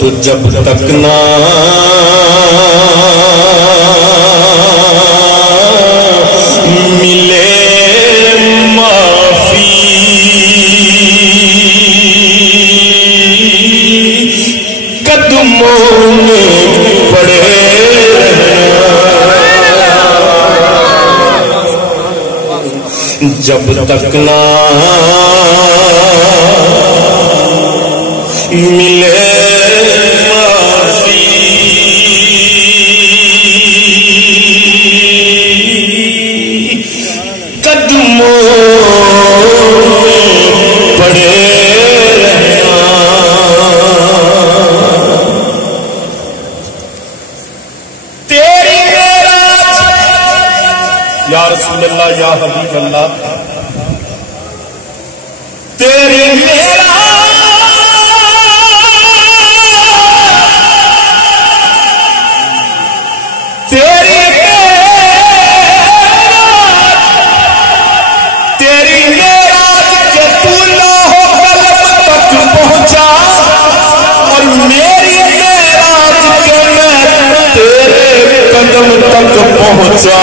تو جب تک نہ ملے معافی قدموں میں پڑے جب تک نہ ملے معافی قدموں میں پڑے رہنا تیری معراج یا رسول اللہ یا حبیب اللہ تیری معراج تیری معراج کے تو لوح قلم تک پہنچا اور میری معراج کے میں تیرے قدم تک پہنچا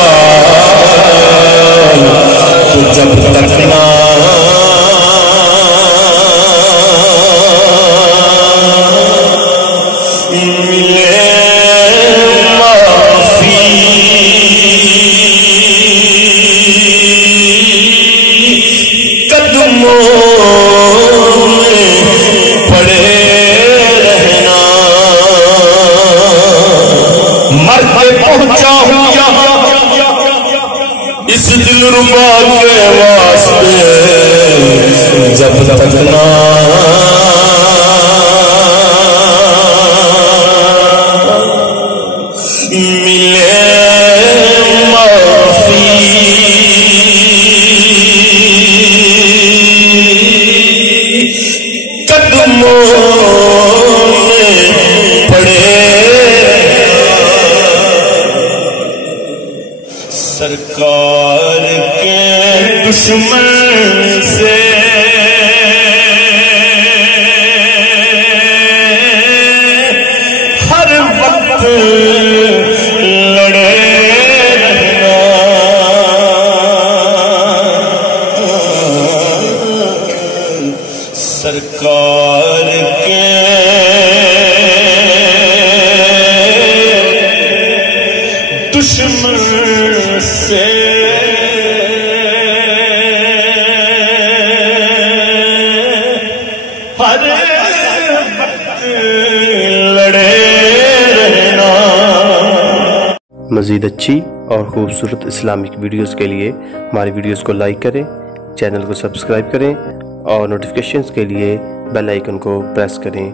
تو جب تک نہ ملے معافی قدموں میں پڑے رہنا مر کے پہنچا ہوں یہاں اس دلربا کے واسطے جب تک نہ ملے معافی قدموں میں پڑے سرکار کے دشمن سے ہر وقت لڑے رہنا سرکار کے دشمن سے ہر وقت لڑے رہنا مزید اچھی اور خوبصورت اسلامک ویڈیوز کے لیے ہماری ویڈیوز کو لائک کریں، چینل کو سبسکرائب کریں اور نوٹیفیکیشنز کے لیے بیل آئیکن کو پریس کریں۔